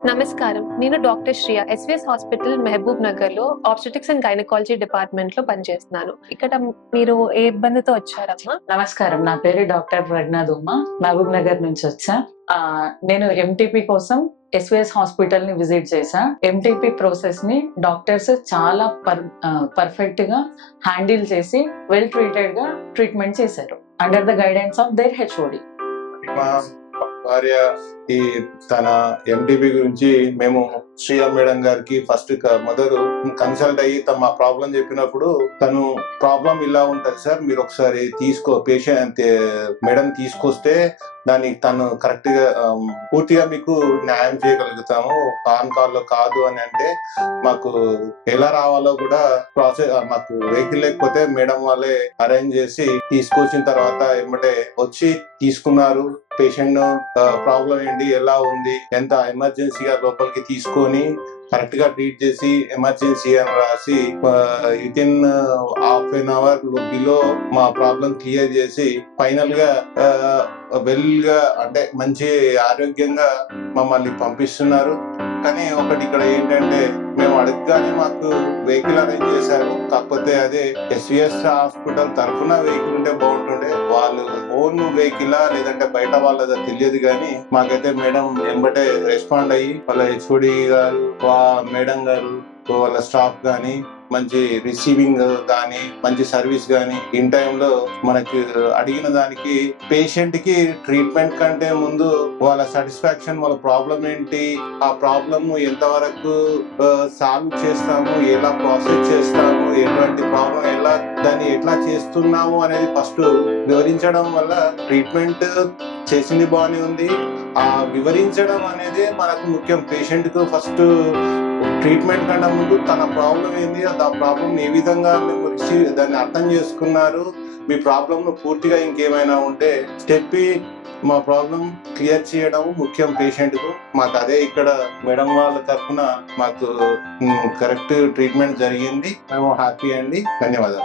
నమస్కారం. నేను doctor Shriya. SVS hospital మహబూబ్ నగర్‌లో ఆబ్స్టెటిక్స్ అండ్ గైనకాలజీ డిపార్ట్‌మెంట్‌లో పనిచేస్తున్నాను. ఇక్కడ మీరు ఏ ఇబ్బందితో వచ్చారమ్మా? నమస్కారం. నా పేరు డాక్టర్ ప్రజ్ఞా దూమ. మహబూబ్ నగర్ నుంచి వచ్చా. నేను ఎంటీపీ కోసం ఎస్‌విఎస్ హాస్పిటల్ ని విజిట్ చేశా. ఎంటీపీ ప్రాసెస్ ని డాక్టర్స్ చాలా పర్ఫెక్ట్ గా హ్యాండిల్ చేసి వెల్ ట్రీటెడ్ గా ట్రీట్మెంట్ చేశారు under the guidance of their HOD. మా భార్య ఈ తన ఎంటీబీ గురించి మేము శ్రీయ మేడం గారికి ఫస్ట్ మొదలు కన్సల్ట్ అయ్యి మా ప్రాబ్లం చెప్పినప్పుడు తను ప్రాబ్లం ఇలా ఉంటది సార్, మీరు ఒకసారి పేషెంట్ మేడం తీసుకొస్తే దానికి తను కరెక్ట్ గా పూర్తిగా మీకు న్యాయం చేయగలుగుతాము, ఆన్ కాల్ లో కాదు అని అంటే మాకు ఎలా రావాలో కూడా ప్రాసెస్, మాకు వెహికల్ లేకపోతే మేడం వాళ్ళే అరేంజ్ చేసి తీసుకొచ్చిన తర్వాత ఏమంటే వచ్చి తీసుకున్నారు. పేషెంట్ ప్రాబ్లం ఏంటి, ఎలా ఉంది, ఎంత ఎమర్జెన్సీగా లోపలికి తీసుకొని కరెక్ట్ గా ట్రీట్ చేసి ఎమర్జెన్సీ అని రాసి within half an hour below మా ప్రాబ్లం క్లియర్ చేసి ఫైనల్ గా వెల్ గా అంటే మంచి ఆరోగ్యంగా మమ్మల్ని పంపిస్తున్నారు. కానీ ఒకటి ఇక్కడ ఏంటంటే మేము అడగగానే మాకు వెహికల్ అరేంజ్ చేశారు. కాకపోతే అదే ఎస్విఎస్ హాస్పిటల్ తరఫున వెహికల్ ఉంటే బాగుంటుండే. వాళ్ళు ఓన్ వెహికల్ లేదంటే బయట వాళ్ళదో తెలియదు, కానీ మాకైతే మేడం వెంబటే రెస్పాండ్ అయ్యి వాళ్ళ హెచ్ఓడి గారు, మేడం గారు, వాళ్ళ స్టాఫ్ గానీ మంచి రిసీవింగ్ గానీ మంచి సర్వీస్ గానీ ఇన్ టైంలో మనకి అడిగిన దానికి పేషెంట్ కి ట్రీట్మెంట్ కంటే ముందు వాళ్ళ సాటిస్ఫాక్షన్, వాళ్ళ ప్రాబ్లం ఏంటి, ఆ ప్రాబ్లమ్ ఎంతవరకు సాల్వ్ చేస్తాము, ఎలా ప్రాసెస్ చేస్తాము, ఎటువంటి ప్రాబ్లం దాన్ని ఎట్లా చేస్తున్నాము అనేది ఫస్ట్ వివరించడం వల్ల ట్రీట్మెంట్ చేసింది బాగానే ఉంది. ఆ వివరించడం అనేది మనకు ముఖ్యం. పేషెంట్ కు ఫస్ట్ ట్రీట్మెంట్ కన్నా ముందు తన ప్రాబ్లం ఏంది, ఆ ప్రాబ్లం ఏ విధంగా మేము దాన్ని అర్థం చేసుకున్నారు, మీ ప్రాబ్లం పూర్తిగా ఇంకేమైనా ఉంటే చెప్పి మా ప్రాబ్లం క్లియర్ చేయడం ముఖ్యం పేషెంట్ కు. మాకు అదే ఇక్కడ మేడం వాళ్ళ తరఫున మాకు కరెక్ట్ ట్రీట్మెంట్ జరిగింది. మేము హ్యాపీ అండి. ధన్యవాదాలు.